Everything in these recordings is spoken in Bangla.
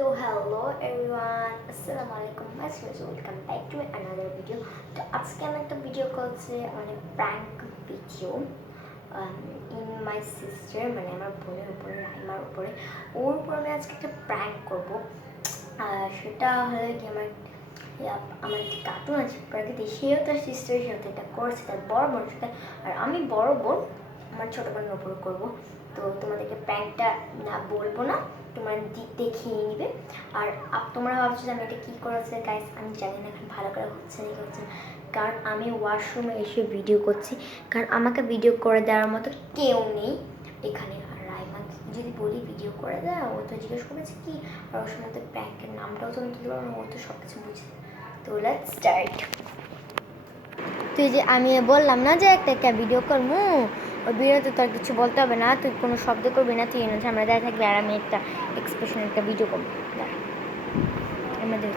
তো হ্যালো এভরিওয়ান, আসসালামু আলাইকুম, welcome back to another video. তো আজকে আমি একটা ভিডিও করছি, মানে prank video in my sister, মানে আমার বোনের উপরে, রাইমার উপরে। ওর উপর আমি আজকে একটা প্র্যাঙ্ক করবো। সেটা হলো কি, আমার একটি কার্টুন আছে প্রকৃতি, সেও তার সিস্টারের সাথে এটা করছে, তার বড় বোনের সাথে। আর আমি বড় বোন আমার ছোটো বোনের উপর করবো। তো তোমাদেরকে প্র্যাঙ্কটা না বলবো না, তোমার দেখিয়ে নিবে। আর তোমরা ভাবছো যে আমি এটা কী করেছে গাইস, আমি জানি না এখন ভালো করে হচ্ছে না কি হচ্ছে না, কারণ আমি ওয়াশরুমে এসে ভিডিও করছি, কারণ আমাকে ভিডিও করে দেওয়ার মতো কেউ নেই এখানে। আর রাইমা যদি বলি ভিডিও করে দেয়, ও তো জিজ্ঞেস করেছে কি, আর ওর সময় তো প্র্যাঙ্কের নামটাও তো আমি তুলতে পারবো না, ও তো সব কিছু বুঝে। তো লেটস স্টার্ট। তুই যে আমি বললাম না যে একটা ভিডিও করবো, ওই ভিডিওতে তোর কিছু বলতে হবে না, তুই কোনো শব্দ করবি না, তুই এনে আমরা দেখা থাকবি, আর আমি একটা এক্সপ্রেশন একটা ভিডিও করবো। আমাদের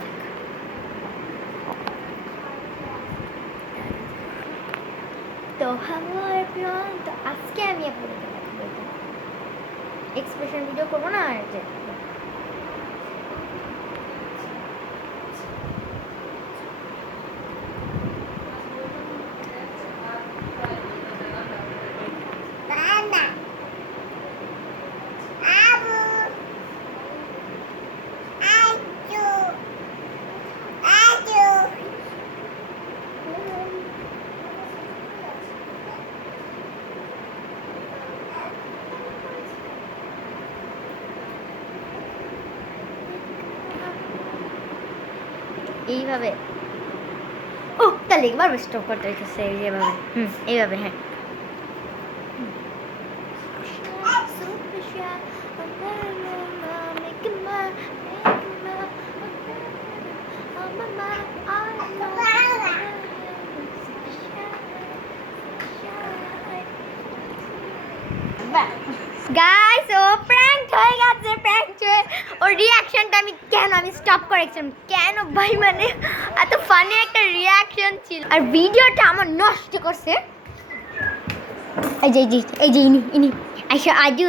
তো হ্যালো এভরিওয়ান, তো আজকে আমি আপনাদের এক্সপ্রেশন ভিডিও করবো না, আর যে এইভাবে, ও তাহলে একবার স্টপ করতে হইতেছে এইভাবে, এইভাবে, হ্যাঁ। গাইস, ও প্র্যাঙ্ক হয়ে গেছে, প্র্যাঙ্ক হয়ে ওর রিঅ্যাকশনটা আমি স্টপ করেছিলাম কেন ভাই, মানে এত ফানি একটা রিঅ্যাকশন ছিল, আর ভিডিওটা আমার নষ্ট করছে। এই যে ইনি আচ্ছা আজু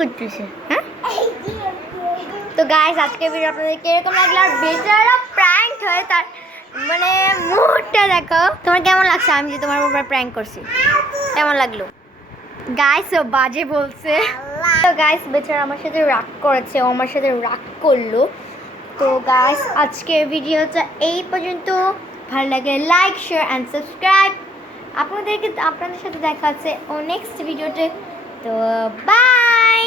করতেছে, হ্যাঁ। তো গাইস, আজকে ভিডিও আপনাদের কিরকম লাগলো, আর বেচারা প্র্যাঙ্ক হয়ে তার মানে মুডটা দেখো, তোমার কেমন লাগছে আমি যে তোমার উপর প্র্যাঙ্ক করছি, কেমন লাগলো গাইস? ও বাজে বলছে। তো গাইস, বেচারা আমার সাথে রাগ করেছে, ও আমার সাথে রাগ করলো। তো গাইস, আজকের ভিডিওটা এই পর্যন্ত। ভালো লাগে লাইক, শেয়ার অ্যান্ড সাবস্ক্রাইব। আপনাদের সাথে দেখা হচ্ছে ও নেক্সট ভিডিওতে। তো বাই।